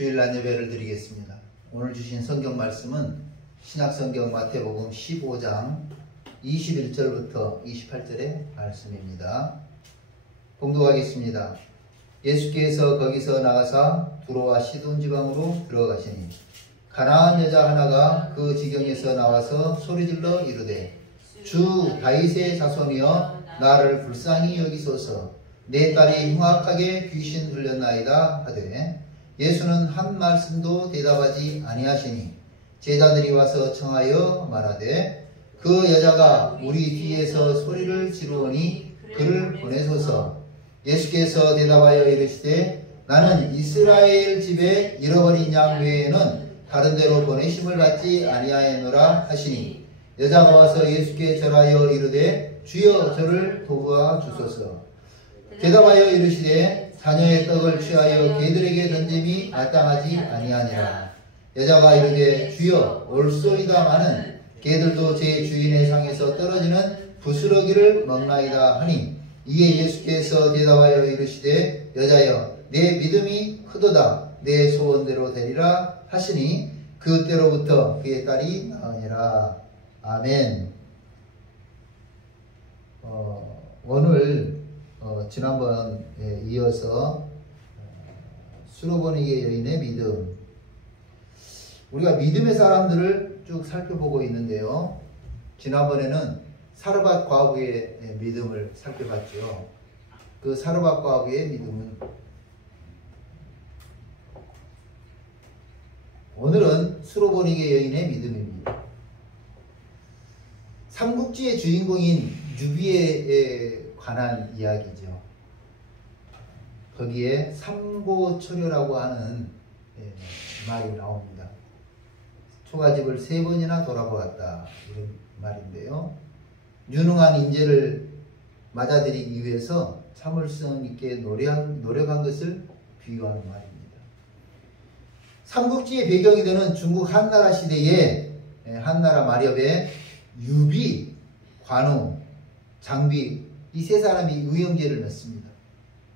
주일날 예배를 드리겠습니다. 오늘 주신 성경 말씀은 신약성경 마태복음 15장 21절부터 28절의 말씀입니다. 봉독하겠습니다. 예수께서 거기서 나가사 두로와 시돈 지방으로 들어가시니 가나안 여자 하나가 그 지경에서 나와서 소리질러 이르되 주 다윗의 자손이여 나를 불쌍히 여기소서 내 딸이 흉악하게 귀신 들렸나이다 하되 예수는 한 말씀도 대답하지 아니하시니 제자들이 와서 청하여 말하되 그 여자가 우리 뒤에서 소리를 지르오니 그를 보내소서. 예수께서 대답하여 이르시되 나는 이스라엘 집에 잃어버린 양 외에는 다른 데로 보내심을 받지 아니하였노라 하시니 여자가 와서 예수께 절하여 이르되 주여 저를 도와 주소서. 대답하여 이르시되 자녀의 떡을 취하여 개들에게 던짐이 마땅하지 아니하니라. 여자가 이르되 주여 올소이다마는 개들도 제 주인의 상에서 떨어지는 부스러기를 먹나이다 하니 이에 예수께서 대답하여 이르시되 여자여 내 믿음이 크도다 내 소원대로 되리라 하시니 그때로부터 그의 딸이 나으니라. 아멘. 오늘 지난번에 이어서 수로보니게 여인의 믿음, 우리가 믿음의 사람들을 쭉 살펴보고 있는데요. 지난번에는 사르밧 과부의 믿음을 살펴봤죠. 그 사르밧 과부의 믿음은 오늘은 수로보니게 여인의 믿음입니다. 삼국지의 주인공인 유비에 관한 이야기죠. 거기에 삼고초려라고 하는 말이 나옵니다. 초가집을 3번이나 돌아보았다 이런 말인데요. 유능한 인재를 맞아들이기 위해서 참을성 있게 노력한 것을 비유하는 말입니다. 삼국지의 배경이 되는 중국 한나라 시대에 한나라 마렵에 유비, 관우, 장비 이 3사람이 의형제를 맺습니다.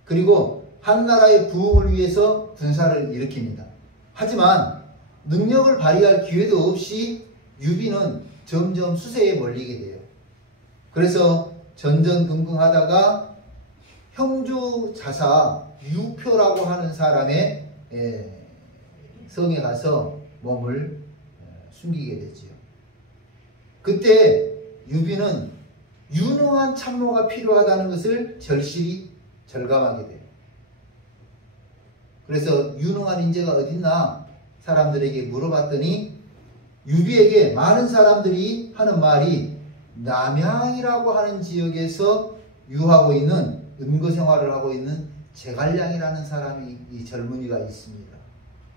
그리고 한나라의 부흥을 위해서 군사를 일으킵니다. 하지만 능력을 발휘할 기회도 없이 유비는 점점 수세에 몰리게 돼요. 그래서 전전긍긍하다가 형주 자사 유표라고 하는 사람의 성에 가서 몸을 숨기게 되지요. 그때 유비는 유능한 참모가 필요하다는 것을 절실히 절감하게 돼요. 그래서 유능한 인재가 어딨나 사람들에게 물어봤더니 유비에게 많은 사람들이 하는 말이 남양이라고 하는 지역에서 유하고 있는 은거 생활을 하고 있는 제갈량이라는 사람이 이 젊은이가 있습니다.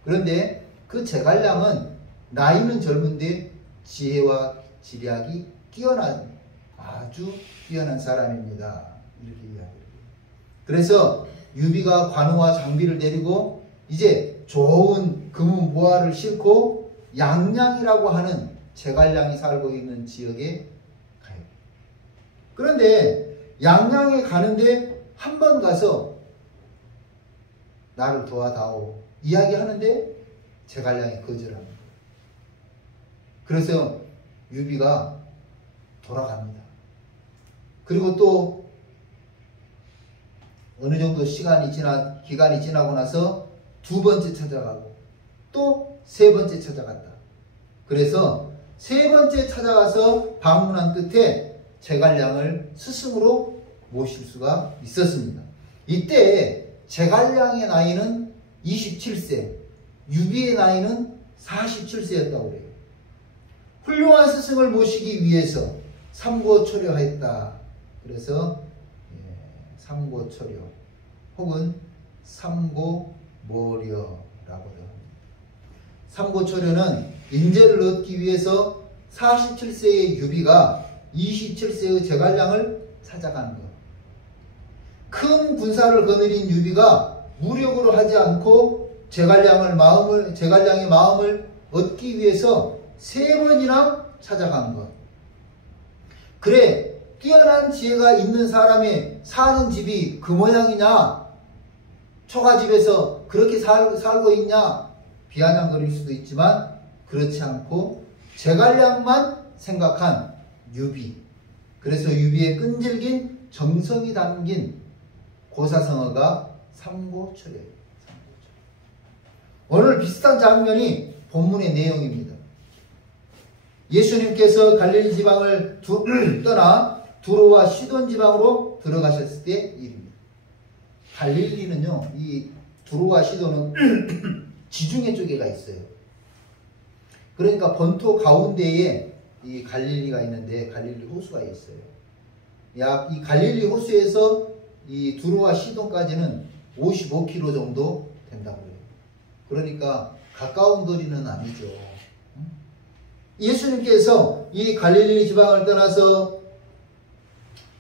그런데 그 제갈량은 나이는 젊은데 지혜와 지략이 뛰어난 아주 뛰어난 사람입니다. 이렇게 이야기해요. 그래서 유비가 관우와 장비를 데리고 이제 좋은 금은 모화를 싣고 양양이라고 하는 제갈량이 살고 있는 지역에 가요. 그런데 양양에 가는데 한 번 가서 나를 도와다오 이야기하는데 제갈량이 거절합니다. 그래서 유비가 돌아갑니다. 그리고 또 어느 정도 기간이 지나고 나서 2번째 찾아가고 또 3번째 찾아갔다. 그래서 3번째 찾아가서 방문한 끝에 제갈량을 스승으로 모실 수가 있었습니다. 이때 제갈량의 나이는 27세, 유비의 나이는 47세였다고 그래요. 훌륭한 스승을 모시기 위해서 삼고초려했다. 그래서 삼고초려 혹은 삼고모려라고도 합니다. 삼고초려는 인재를 얻기 위해서 47세의 유비가 27세의 제갈량을 찾아가는 것. 큰 군사를 거느린 유비가 무력으로 하지 않고 제갈량의 마음을 얻기 위해서 3번이나 찾아간 것. 그래, 뛰어난 지혜가 있는 사람의 사는 집이 그 모양이냐? 초가집에서 그렇게 살고 있냐? 비아냥거릴 수도 있지만 그렇지 않고 제갈량만 생각한 유비. 그래서 유비의 끈질긴 정성이 담긴 고사성어가 삼고초려예요. 오늘 비슷한 장면이 본문의 내용입니다. 예수님께서 갈릴리 지방을 떠나 두로와 시돈 지방으로 들어가셨을 때 일입니다. 갈릴리는요, 이 두로와 시돈은 지중해 쪽에가 있어요. 그러니까 본토 가운데에 이 갈릴리가 있는데 갈릴리 호수가 있어요. 약 이 갈릴리 호수에서 이 두로와 시돈까지는 55km 정도 된다고 해요. 그러니까 가까운 거리는 아니죠. 예수님께서 이 갈릴리 지방을 떠나서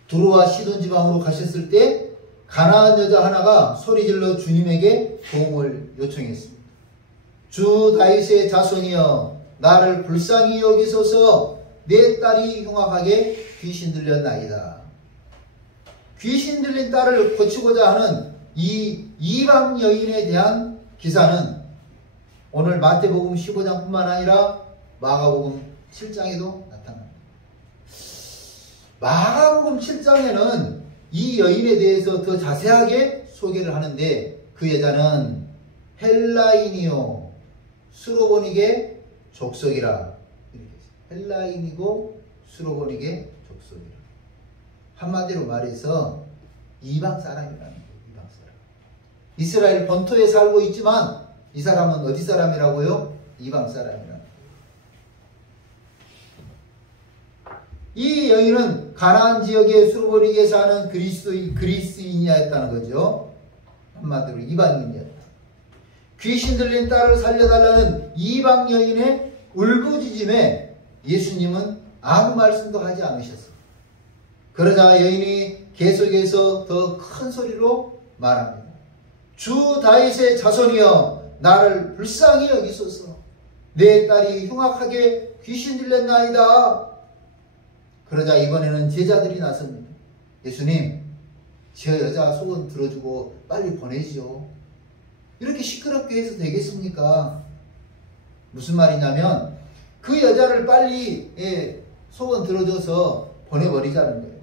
두로와 시돈 지방으로 가셨을 때 가나안 여자 하나가 소리질러 주님에게 도움을 요청했습니다. 주 다윗의 자손이여 나를 불쌍히 여기소서 내 딸이 흉악하게 귀신 들렸나이다. 귀신 들린 딸을 고치고자 하는 이 이방 여인에 대한 기사는 오늘 마태복음 15장뿐만 아니라 마가복음 7장에도 나타납니다. 마가복음 7장에는 이 여인에 대해서 더 자세하게 소개를 하는데 그 여자는 헬라인이요 수로보닉의 족속이라. 헬라인이고 수로보닉의 족속이라. 한마디로 말해서 이방 사람이라는 거예요. 이방 사람. 이스라엘 본토에 살고 있지만 이 사람은 어디 사람이라고요? 이방 사람이라는 거예요. 이 여인은 가나안 지역의 수로보닉에 사는 그리스인이었다는 거죠. 한마디로 이방인이었다. 귀신 들린 딸을 살려달라는 이방 여인의 울부짖음에 예수님은 아무 말씀도 하지 않으셨습니다. 그러자 여인이 계속해서 더 큰 소리로 말합니다. 주 다윗의 자손이여 나를 불쌍히 여기소서. 내 딸이 흉악하게 귀신 들렸나이다. 그러자 이번에는 제자들이 나섭니다. 예수님, 저 여자 소원 들어주고 빨리 보내시오. 이렇게 시끄럽게 해서 되겠습니까? 무슨 말이냐면 그 여자를 빨리 소원 들어줘서 보내버리자는 거예요.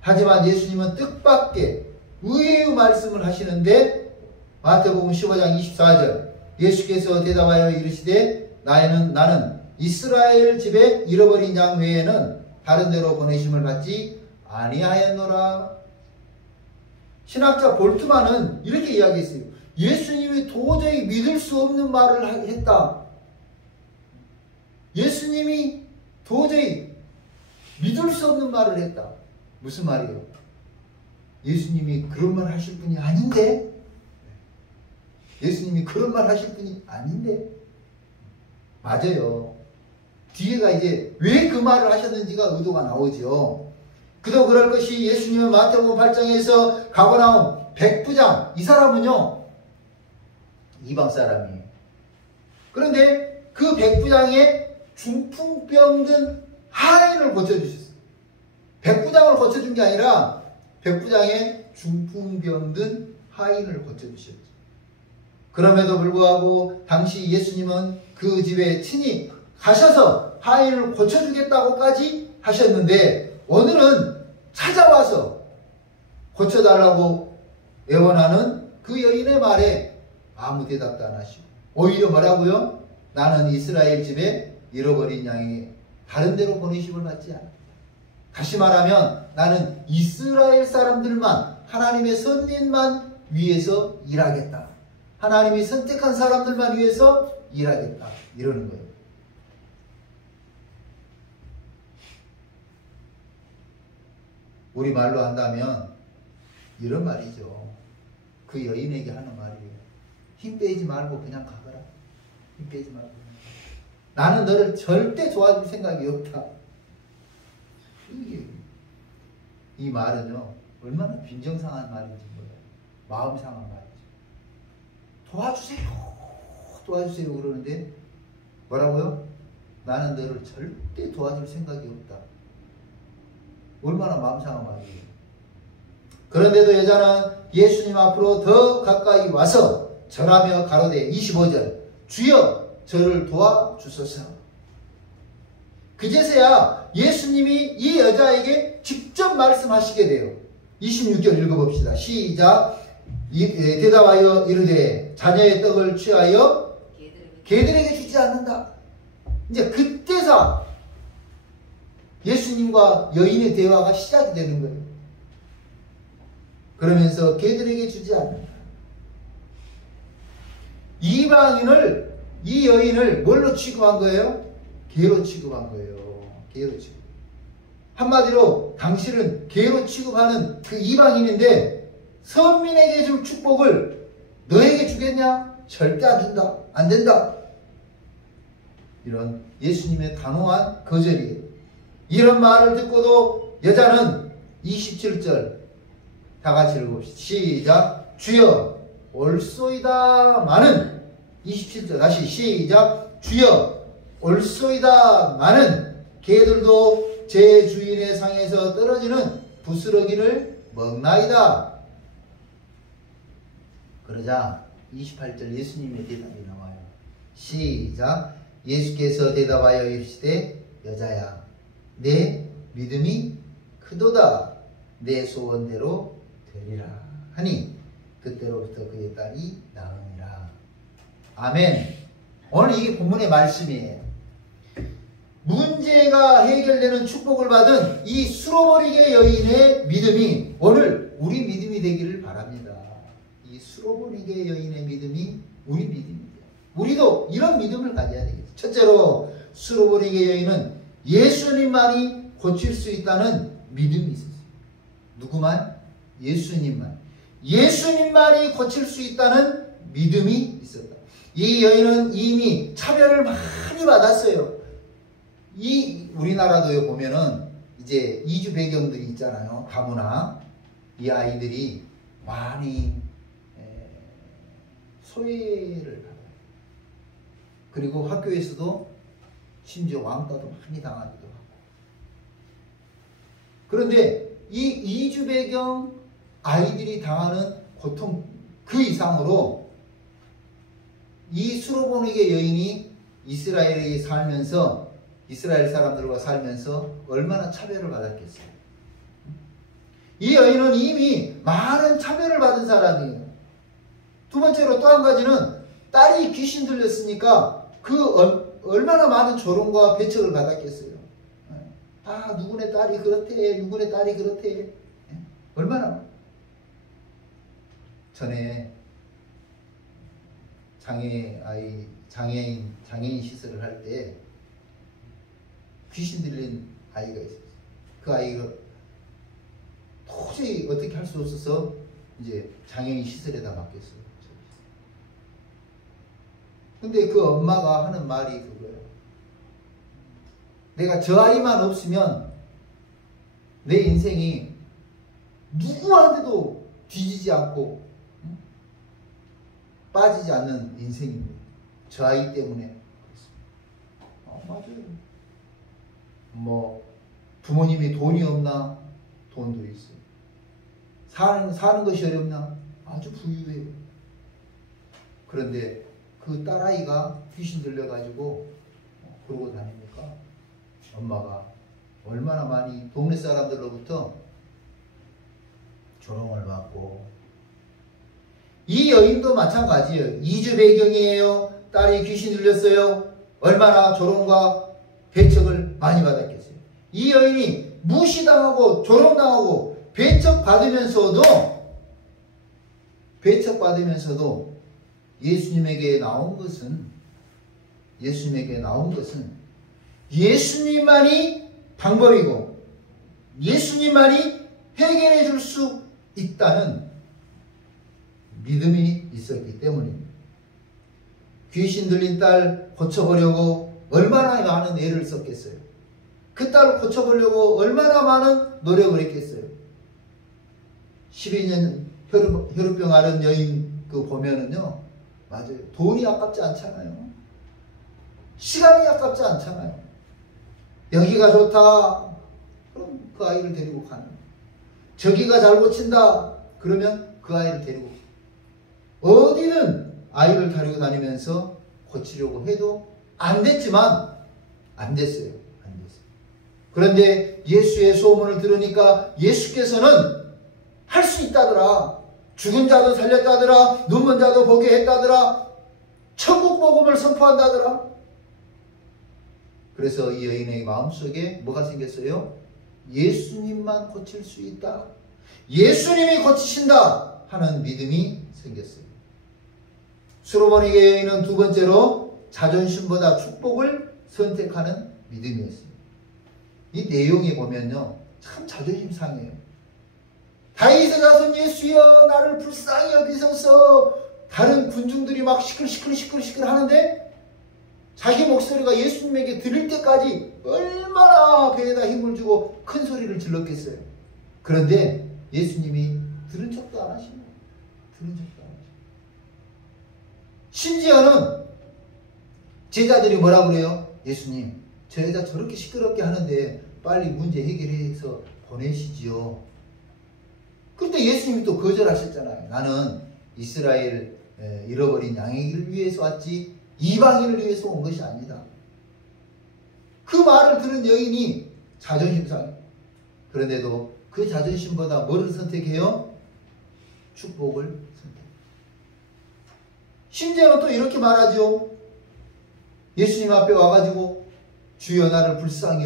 하지만 예수님은 뜻밖의 의외의 말씀을 하시는데 마태복음 15장 24절 예수께서 대답하여 이르시되 나는 이스라엘 집에 잃어버린 양 외에는 다른 데로 보내심을 받지 아니하였노라. 신학자 볼트만은 이렇게 이야기했어요. 예수님이 도저히 믿을 수 없는 말을 했다. 예수님이 도저히 믿을 수 없는 말을 했다. 무슨 말이에요? 예수님이 그런 말 하실 분이 아닌데? 예수님이 그런 말 하실 분이 아닌데? 맞아요. 뒤에가 이제 왜 그 말을 하셨는지가 의도가 나오죠. 그도 그럴 것이 예수님은 마태복음 8장에서 가버나움 백부장, 이 사람은요 이방 사람이에요. 그런데 그 백부장의 중풍병든 하인을 고쳐주셨어요. 백부장을 고쳐준 게 아니라 백부장의 중풍병든 하인을 고쳐주셨죠. 그럼에도 불구하고 당시 예수님은 그 집에 친히 가셔서 하인을 고쳐주겠다고까지 하셨는데 오늘은 찾아와서 고쳐달라고 애원하는 그 여인의 말에 아무 대답도 안 하시고 오히려 뭐라고요? 나는 이스라엘 집에 잃어버린 양이 다른 데로 보내심을 받지 않아. 다시 말하면 나는 이스라엘 사람들만, 하나님의 선민만 위해서 일하겠다. 하나님이 선택한 사람들만 위해서 일하겠다. 이러는 거예요. 우리 말로 한다면 이런 말이죠. 그 여인에게 하는 말이에요. 힘 빼지 말고 그냥 가거라. 힘 빼지 말고. 나는 너를 절대 도와줄 생각이 없다. 이 말은요, 얼마나 빈정상한 말인지 몰라요. 마음 상한 말이죠. 도와주세요. 도와주세요. 그러는데, 뭐라고요? 나는 너를 절대 도와줄 생각이 없다. 얼마나 마음 상한 말이에요. 그런데도 여자는 예수님 앞으로 더 가까이 와서 절하며 가로되 25절 주여 저를 도와주소서. 그제서야 예수님이 이 여자에게 직접 말씀하시게 돼요. 26절 읽어봅시다. 시작. 대답하여 이르되 자녀의 떡을 취하여 개들에게 주지 않는다. 이제 그때서 예수님과 여인의 대화가 시작이 되는 거예요. 그러면서 개들에게 주지 않는다. 이방인을, 이 여인을 뭘로 취급한 거예요? 개로 취급한 거예요. 개로 취급. 한마디로 당신은 개로 취급하는 그 이방인인데 선민에게 줄 축복을 너에게 주겠냐? 절대 안 준다. 안 된다. 이런 예수님의 단호한 거절이에요. 이런 말을 듣고도 여자는 27절 다 같이 읽어봅시다. 시작. 주여 올소이다마는 27절 다시 시작. 주여 올소이다마는 개들도 제 주인의 상에서 떨어지는 부스러기를 먹나이다. 그러자 28절 예수님의 대답이 나와요. 시작. 예수께서 대답하여 이르시되 여자야 내 믿음이 크도다. 내 소원대로 되리라 하니 그때로부터 그의 딸이 나으니라. 아멘. 오늘 이게 본문의 말씀이에요. 문제가 해결되는 축복을 받은 이 수로버리게 여인의 믿음이 오늘 우리 믿음이 되기를 바랍니다. 이 수로버리게 여인의 믿음이 우리 믿음이에요. 우리도 이런 믿음을 가져야 되겠죠. 첫째로 수로버리게 여인은 예수님만이 고칠 수 있다는 믿음이 있었어요. 누구만? 예수님만. 예수님만이 고칠 수 있다는 믿음이 있었다. 이 여인은 이미 차별을 많이 받았어요. 우리나라도 보면은 이제 이주 배경들이 있잖아요. 다문화. 이 아이들이 많이 소외를 받아요. 그리고 학교에서도 심지어 왕따도 많이 당하기도 하고. 그런데 이 이주 배경 아이들이 당하는 고통 그 이상으로 이 수로보니게 여인이 이스라엘 사람들과 살면서 얼마나 차별을 받았겠어요. 이 여인은 이미 많은 차별을 받은 사람이에요. 두 번째로 또 한 가지는 딸이 귀신 들렸으니까 얼마나 많은 조롱과 배척을 받았겠어요. 아, 누구네 딸이 그렇대, 누구네 딸이 그렇대. 얼마나. 전에 장애인 시설을 할 때 귀신 들린 아이가 있었어요. 그 아이가 도저히 어떻게 할 수 없어서 이제 장애인 시설에다 맡겼어요. 근데 그 엄마가 하는 말이 그거예요. 내가 저 아이만 없으면 내 인생이 누구한테도 뒤지지 않고 빠지지 않는 인생입니다. 저 아이 때문에. 맞아요. 부모님이 돈이 없나? 돈도 있어요. 사는 것이 어렵나? 아주 부유해요. 그런데 그 딸아이가 귀신 들려가지고 그러고 다니니까 엄마가 얼마나 많이 동네 사람들로부터 조롱을 받고. 이 여인도 마찬가지예요. 이주 배경이에요. 딸이 귀신 들렸어요. 얼마나 조롱과 배척을 많이 받았겠어요. 이 여인이 무시당하고 조롱당하고 배척받으면서도 예수님에게 나온 것은 예수님만이 방법이고 예수님만이 해결해 줄 수 있다는 믿음이 있었기 때문입니다. 귀신 들린 딸 고쳐보려고 얼마나 많은 애를 썼겠어요. 그 딸을 고쳐보려고 얼마나 많은 노력을 했겠어요. 12년 혈우병 앓은 여인 보면은요, 맞아요. 돈이 아깝지 않잖아요. 시간이 아깝지 않잖아요. 여기가 좋다. 그럼 그 아이를 데리고 가는 거예요. 저기가 잘 고친다. 그러면 그 아이를 데리고 어디든 아이를 데리고 다니면서 고치려고 해도 안 됐지만 안 됐어요. 안 됐어요. 그런데 예수의 소문을 들으니까 예수께서는 할 수 있다더라. 죽은 자도 살렸다더라. 눈먼 자도 보게 했다더라. 천국 복음을 선포한다더라. 그래서 이 여인의 마음속에 뭐가 생겼어요? 예수님만 고칠 수 있다. 예수님이 고치신다 하는 믿음이 생겼어요. 수로보니게 여인은 두 번째로 자존심보다 축복을 선택하는 믿음이었어요. 이 내용에 보면요, 참 자존심 상해요. 다윗의 자손 예수여 나를 불쌍히 여기소서. 다른 군중들이 막 시끌시끌 하는데 자기 목소리가 예수님에게 들릴 때까지 얼마나 배에다 힘을 주고 큰 소리를 질렀겠어요. 그런데 예수님이 들은 척도 안 하시고 들은 척도 안 하시고, 심지어는 제자들이 뭐라고 그래요? 예수님, 저 여자 저렇게 시끄럽게 하는데 빨리 문제 해결해서 보내시지요. 그때 예수님이 또 거절하셨잖아요. 나는 이스라엘 잃어버린 양이를 위해서 왔지 이방인을 위해서 온 것이 아니다. 그 말을 들은 여인이 자존심 상해. 그런데도 그 자존심보다 뭐를 선택해요? 축복을 선택. 심지어는 또 이렇게 말하죠. 예수님 앞에 와가지고 주여 나를 불쌍히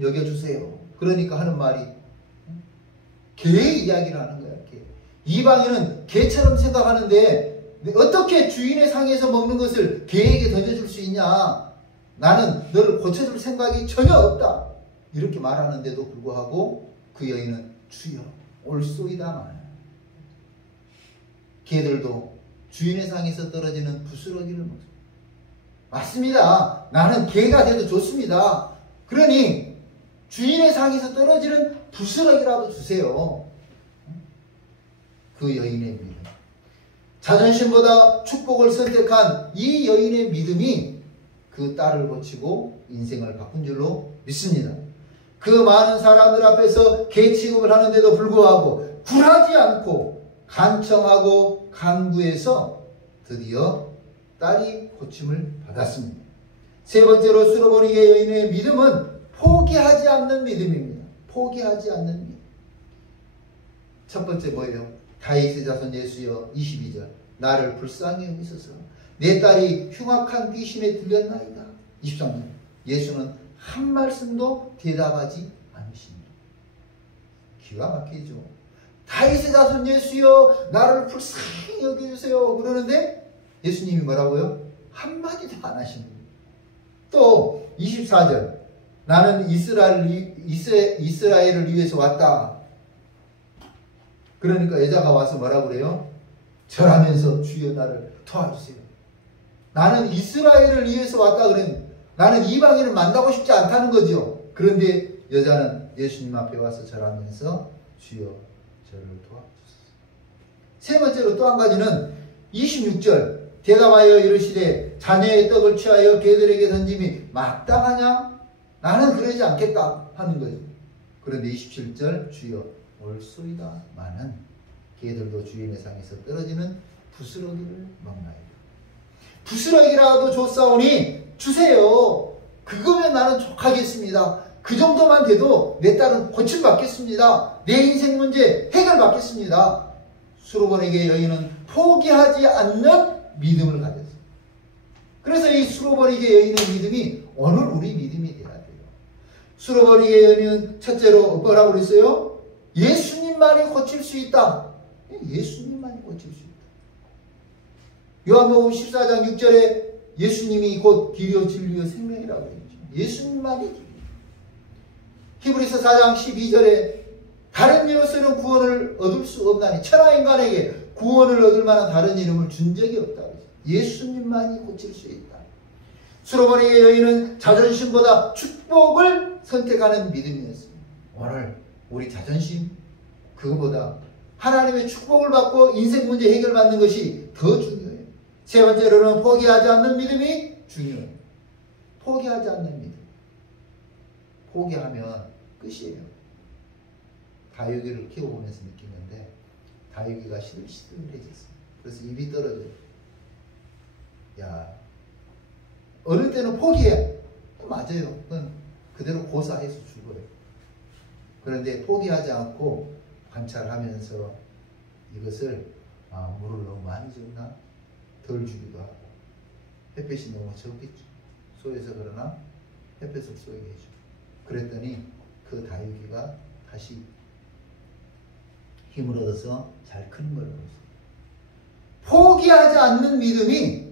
여겨주세요. 그러니까 하는 말이 개 이야기를 하는 거야. 개. 이방인은 개처럼 생각하는데 어떻게 주인의 상에서 먹는 것을 개에게 던져줄 수 있냐? 나는 너를 고쳐줄 생각이 전혀 없다. 이렇게 말하는데도 불구하고 그 여인은 주여 올소이다만. 개들도 주인의 상에서 떨어지는 부스러기를 먹습니다. 맞습니다. 나는 개가 돼도 좋습니다. 그러니 주인의 상에서 떨어지는 부스러기라도 주세요. 그 여인의 믿음. 자존심보다 축복을 선택한 이 여인의 믿음이 그 딸을 고치고 인생을 바꾼 줄로 믿습니다. 그 많은 사람들 앞에서 개 취급을 하는데도 불구하고 굴하지 않고 간청하고 간구해서 드디어 딸이 고침을 받았습니다. 세 번째로 수로보니게 여인의 믿음은 포기하지 않는 믿음입니다. 포기하지 않는 믿음. 첫 번째 뭐예요? 다윗의 자손 예수여 22절 나를 불쌍히 여기소서. 내 딸이 흉악한 귀신에 들렸나이다. 23절 예수는 한 말씀도 대답하지 않으십니다. 기가 막히죠. 다윗의 자손 예수여 나를 불쌍히 여겨주세요 그러는데 예수님이 뭐라고요? 한마디도 안 하십니다. 또 24절 나는 이스라엘을 위해서 왔다. 그러니까 여자가 와서 뭐라고 그래요? 절하면서 주여 나를 도와주세요. 나는 이스라엘을 위해서 왔다 그랬는데 나는 이방인을 만나고 싶지 않다는 거죠. 그런데 여자는 예수님 앞에 와서 절하면서 주여 저를 도와주소서. 세 번째로 또 한 가지는 26절 대답하여 이르시되 자녀의 떡을 취하여 개들에게 던짐이 마땅하냐? 나는 그러지 않겠다 하는 거죠. 그런데 27절 주여 올소이다 마는 개들도 주인의 상에서 떨어지는 부스러기를 먹나이다. 부스러기라도 줬사오니 주세요. 그거면 나는 족하겠습니다. 그 정도만 돼도 내 딸은 고침받겠습니다. 내 인생 문제 해결받겠습니다. 수로보니게 여인은 포기하지 않는 믿음을 가졌어요. 그래서 이 수로보니게 여인의 믿음이 오늘 우리 믿음이 돼야 돼요. 수로보니게 여인은 첫째로 뭐라고 그랬어요? 예수님만이 고칠 수 있다. 예수님만이 고칠 수 있다. 요한복음 14장 6절에 예수님이 곧 길이요 진리요 생명이라고 했죠. 예수님만이 길. 히브리서 4장 12절에 다른 이로서는 구원을 얻을 수 없나니 천하 인간에게 구원을 얻을 만한 다른 이름을 준 적이 없다. 예수님만이 고칠 수 있다. 수로보니게 여인은 자존심보다 축복을 선택하는 믿음이었습니다. 오늘 우리 자존심 그거보다 하나님의 축복을 받고 인생 문제 해결받는 것이 더 중요해요. 세 번째로는 포기하지 않는 믿음이 중요해요. 포기하지 않는 믿음. 포기하면 끝이에요. 다육이를 키워보면서 느끼는데 다육이가 시들시들해졌어요. 그래서 입이 떨어져요. 야, 어느 때는 포기해. 맞아요. 그건 그대로 고사해서 죽어요. 그런데 포기하지 않고 관찰하면서 이것을 물을 너무 많이 줬나? 덜 주기도 하고 햇볕이 너무 적겠죠. 쏘여서 그러나 햇볕을 쏘게 해줘. 그랬더니 그 다육이가 다시 힘을 얻어서 잘 크는 걸 보세요. 포기하지 않는 믿음이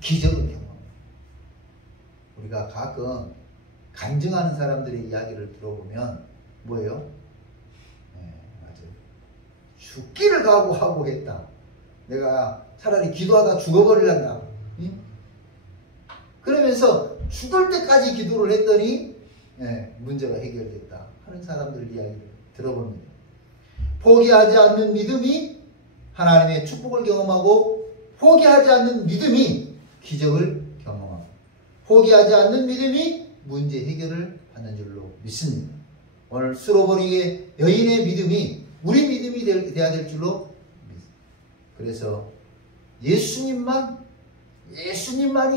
기적을 경험해요. 우리가 가끔 간증하는 사람들의 이야기를 들어보면 뭐예요? 네, 맞아요. 죽기를 각오하고 했다. 내가 차라리 기도하다 죽어버리려나. 응? 그러면서 죽을 때까지 기도를 했더니 문제가 해결됐다 하는 사람들 이야기를 들어봅니다. 포기하지 않는 믿음이 하나님의 축복을 경험하고 포기하지 않는 믿음이 기적을 경험하고 포기하지 않는 믿음이 문제 해결을 받는 줄로 믿습니다. 오늘 수로버리의 여인의 믿음이 우리 믿음이 되어야 될 줄로 믿습니다. 그래서 예수님만이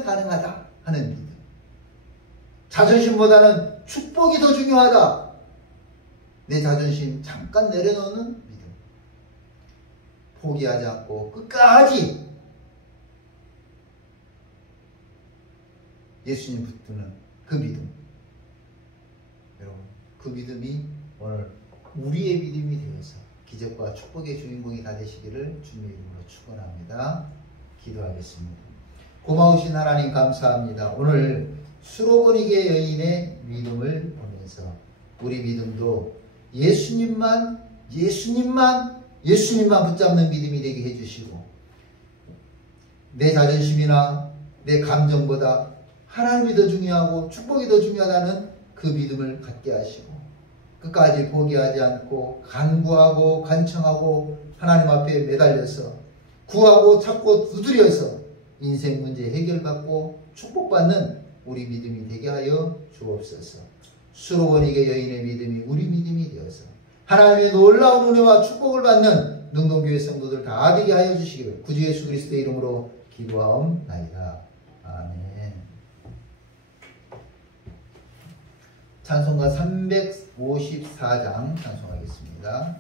가능하다 하는 믿음. 자존심보다는 축복이 더 중요하다. 내 자존심 잠깐 내려놓는 믿음. 포기하지 않고 끝까지 예수님 붙드는 그 믿음. 여러분, 그 믿음이 오늘 우리의 믿음이 되어서 기적과 축복의 주인공이 다 되시기를 주님의 이름으로 축원합니다. 기도하겠습니다. 고마우신 하나님 감사합니다. 오늘 수로보니게 여인의 믿음을 보면서 우리 믿음도 예수님만 붙잡는 믿음이 되게 해주시고 내 자존심이나 내 감정보다 하나님이 더 중요하고 축복이 더 중요하다는 그 믿음을 갖게 하시고 끝까지 포기하지 않고 간구하고 간청하고 하나님 앞에 매달려서 구하고 찾고 두드려서 인생 문제 해결받고 축복받는 우리 믿음이 되게 하여 주옵소서. 수로보니게 여인의 믿음이 우리 믿음이 되어서 하나님의 놀라운 은혜와 축복을 받는 능동교회 성도들 다 되게 하여 주시기를 구주 예수 그리스도의 이름으로 기도하옵나이다. 아멘. 찬송가 354장 찬송하겠습니다.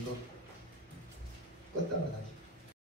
이거